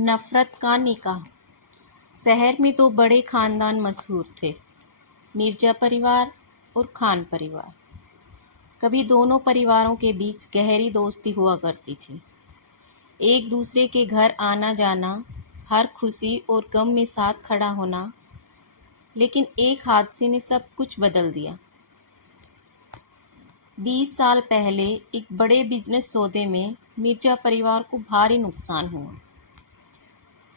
नफ़रत का निकाह। शहर में दो बड़े ख़ानदान मशहूर थे, मिर्ज़ा परिवार और खान परिवार। कभी दोनों परिवारों के बीच गहरी दोस्ती हुआ करती थी। एक दूसरे के घर आना जाना, हर खुशी और गम में साथ खड़ा होना। लेकिन एक हादसे ने सब कुछ बदल दिया। 20 साल पहले एक बड़े बिजनेस सौदे में मिर्ज़ा परिवार को भारी नुकसान हुआ।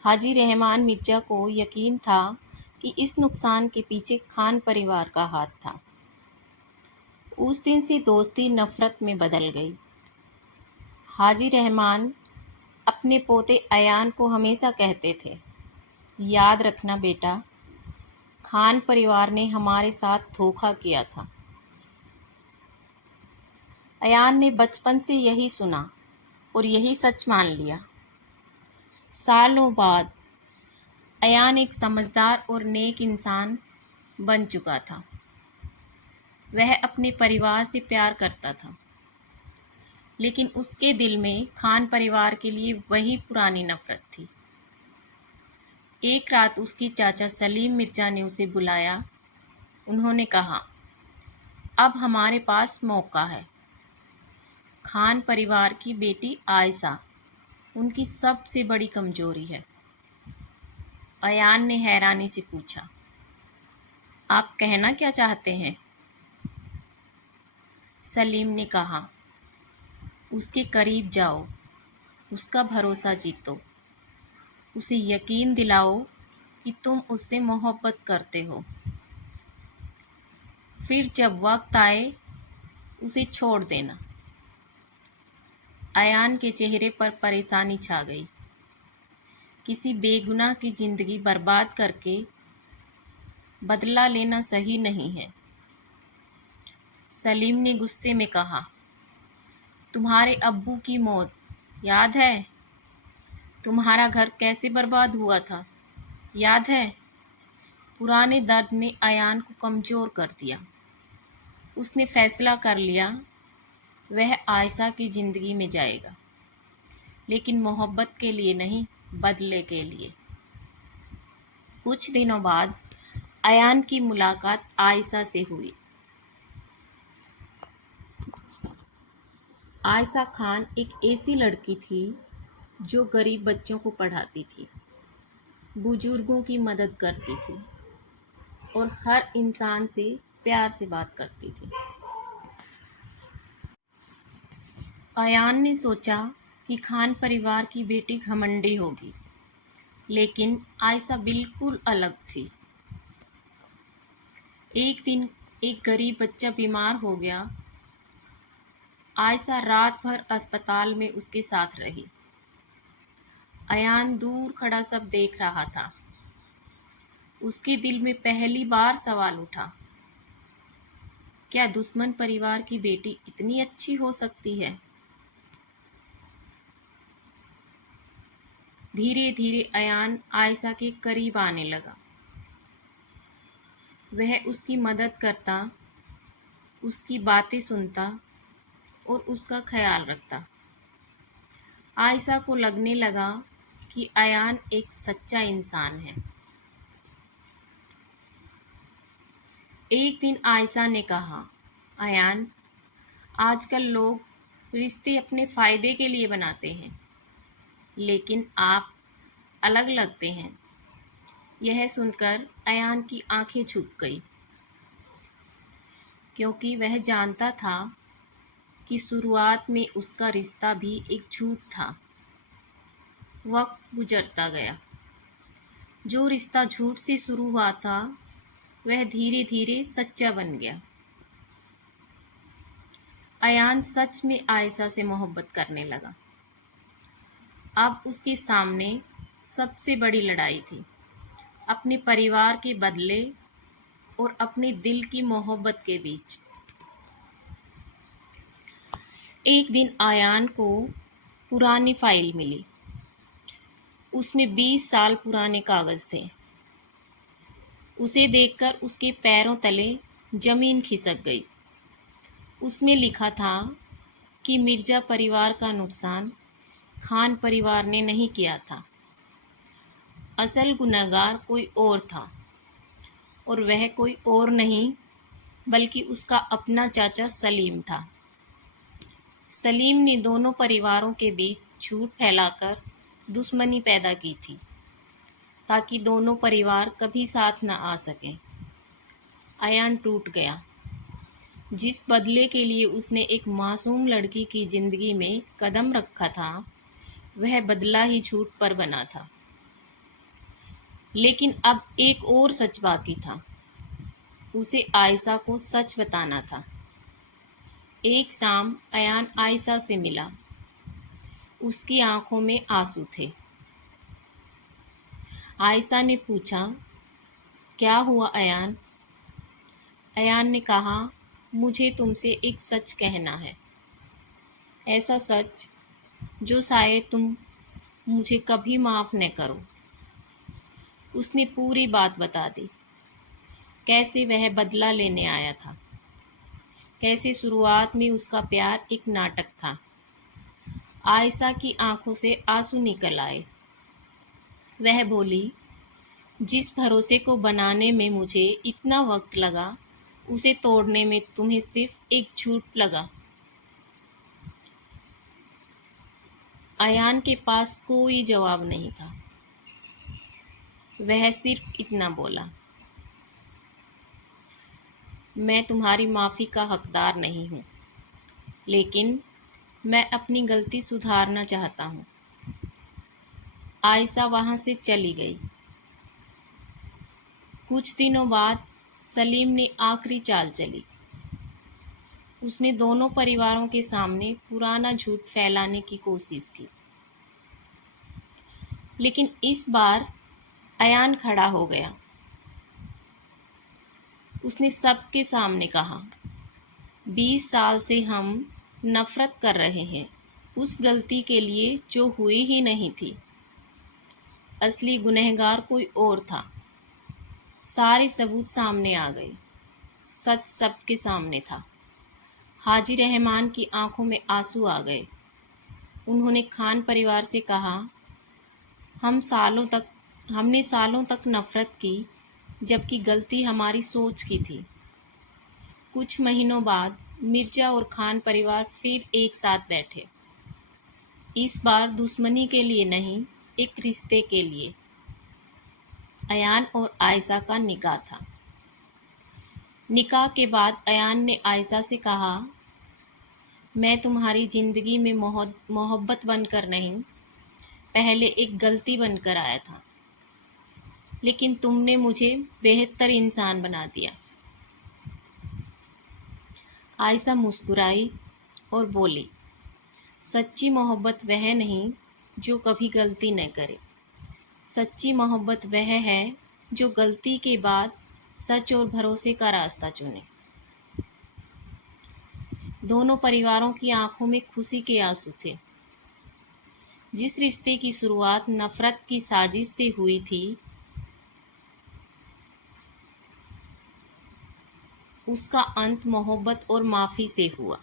हाजी रहमान मिर्ज़ा को यकीन था कि इस नुकसान के पीछे खान परिवार का हाथ था। उस दिन से दोस्ती नफ़रत में बदल गई। हाजी रहमान अपने पोते अयान को हमेशा कहते थे, याद रखना बेटा, खान परिवार ने हमारे साथ धोखा किया था। अयान ने बचपन से यही सुना और यही सच मान लिया। सालों बाद अयान एक समझदार और नेक इंसान बन चुका था। वह अपने परिवार से प्यार करता था, लेकिन उसके दिल में खान परिवार के लिए वही पुरानी नफ़रत थी। एक रात उसकी चाचा सलीम मिर्ज़ा ने उसे बुलाया। उन्होंने कहा, अब हमारे पास मौका है। खान परिवार की बेटी आयशा उनकी सबसे बड़ी कमज़ोरी है। अयान ने हैरानी से पूछा, आप कहना क्या चाहते हैं? सलीम ने कहा, उसके करीब जाओ, उसका भरोसा जीतो, उसे यकीन दिलाओ कि तुम उससे मोहब्बत करते हो। फिर जब वक्त आए उसे छोड़ देना। अयान के चेहरे पर परेशानी छा गई। किसी बेगुनाह की ज़िंदगी बर्बाद करके बदला लेना सही नहीं है। सलीम ने गुस्से में कहा, तुम्हारे अब्बू की मौत याद है? तुम्हारा घर कैसे बर्बाद हुआ था, याद है? पुराने दर्द ने अयान को कमज़ोर कर दिया। उसने फैसला कर लिया, वह आयशा की ज़िंदगी में जाएगा, लेकिन मोहब्बत के लिए नहीं, बदले के लिए। कुछ दिनों बाद अयान की मुलाकात आयशा से हुई। आयशा खान एक ऐसी लड़की थी जो गरीब बच्चों को पढ़ाती थी, बुजुर्गों की मदद करती थी और हर इंसान से प्यार से बात करती थी। अयान ने सोचा कि खान परिवार की बेटी घमंडी होगी, लेकिन आयशा बिल्कुल अलग थी। एक दिन एक गरीब बच्चा बीमार हो गया। आयशा रात भर अस्पताल में उसके साथ रही। अयान दूर खड़ा सब देख रहा था। उसके दिल में पहली बार सवाल उठा, क्या दुश्मन परिवार की बेटी इतनी अच्छी हो सकती है? धीरे धीरे अयान आयशा के करीब आने लगा। वह उसकी मदद करता, उसकी बातें सुनता और उसका ख्याल रखता। आयशा को लगने लगा कि अयान एक सच्चा इंसान है। एक दिन आयशा ने कहा, अयान, आजकल लोग रिश्ते अपने फ़ायदे के लिए बनाते हैं, लेकिन आप अलग लगते हैं। यह सुनकर अयान की आंखें झुक गई, क्योंकि वह जानता था कि शुरुआत में उसका रिश्ता भी एक झूठ था। वक्त गुजरता गया। जो रिश्ता झूठ से शुरू हुआ था, वह धीरे धीरे सच्चा बन गया। अयान सच में आयशा से मोहब्बत करने लगा। अब उसके सामने सबसे बड़ी लड़ाई थी, अपने परिवार के बदले और अपने दिल की मोहब्बत के बीच। एक दिन अयान को पुरानी फाइल मिली। उसमें 20 साल पुराने कागज़ थे। उसे देखकर उसके पैरों तले ज़मीन खिसक गई। उसमें लिखा था कि मिर्ज़ा परिवार का नुकसान खान परिवार ने नहीं किया था, असल गुनहगार कोई और था, और वह कोई और नहीं बल्कि उसका अपना चाचा सलीम था। सलीम ने दोनों परिवारों के बीच झूठ फैलाकर दुश्मनी पैदा की थी, ताकि दोनों परिवार कभी साथ न आ सकें। अयान टूट गया। जिस बदले के लिए उसने एक मासूम लड़की की जिंदगी में कदम रखा था, वह बदला ही झूठ पर बना था। लेकिन अब एक और सच बाकी था। उसे आयशा को सच बताना था। एक शाम अयान आयशा से मिला। उसकी आंखों में आंसू थे। आयशा ने पूछा, क्या हुआ अयान? अयान ने कहा, मुझे तुमसे एक सच कहना है। ऐसा सच जो शायद तुम मुझे कभी माफ़ न करो। उसने पूरी बात बता दी। कैसे वह बदला लेने आया था, कैसे शुरुआत में उसका प्यार एक नाटक था। आयशा की आंखों से आंसू निकल आए। वह बोली, जिस भरोसे को बनाने में मुझे इतना वक्त लगा, उसे तोड़ने में तुम्हें सिर्फ एक झूठ लगा। अयान के पास कोई जवाब नहीं था। वह सिर्फ इतना बोला, मैं तुम्हारी माफ़ी का हकदार नहीं हूँ, लेकिन मैं अपनी गलती सुधारना चाहता हूँ। आयशा वहाँ से चली गई। कुछ दिनों बाद सलीम ने आखिरी चाल चली। उसने दोनों परिवारों के सामने पुराना झूठ फैलाने की कोशिश की। लेकिन इस बार अयान खड़ा हो गया। उसने सबके सामने कहा, 20 साल से हम नफरत कर रहे हैं उस गलती के लिए जो हुई ही नहीं थी। असली गुनहगार कोई और था। सारे सबूत सामने आ गए। सच सबके सामने था। हाजी रहमान की आंखों में आंसू आ गए। उन्होंने खान परिवार से कहा, हमने सालों तक नफरत की, जबकि गलती हमारी सोच की थी। कुछ महीनों बाद मिर्जा और खान परिवार फिर एक साथ बैठे। इस बार दुश्मनी के लिए नहीं, एक रिश्ते के लिए। अयान और आयशा का निकाह था। निकाह के बाद अयान ने आयशा से कहा, मैं तुम्हारी ज़िंदगी में मोहब्बत बनकर नहीं, पहले एक गलती बनकर आया था, लेकिन तुमने मुझे बेहतर इंसान बना दिया। आयशा मुस्कुराई और बोली, सच्ची मोहब्बत वह नहीं जो कभी गलती न करे। सच्ची मोहब्बत वह है जो गलती के बाद सच और भरोसे का रास्ता चुने। दोनों परिवारों की आंखों में खुशी के आंसू थे। जिस रिश्ते की शुरुआत नफरत की साजिश से हुई थी, उसका अंत मोहब्बत और माफ़ी से हुआ।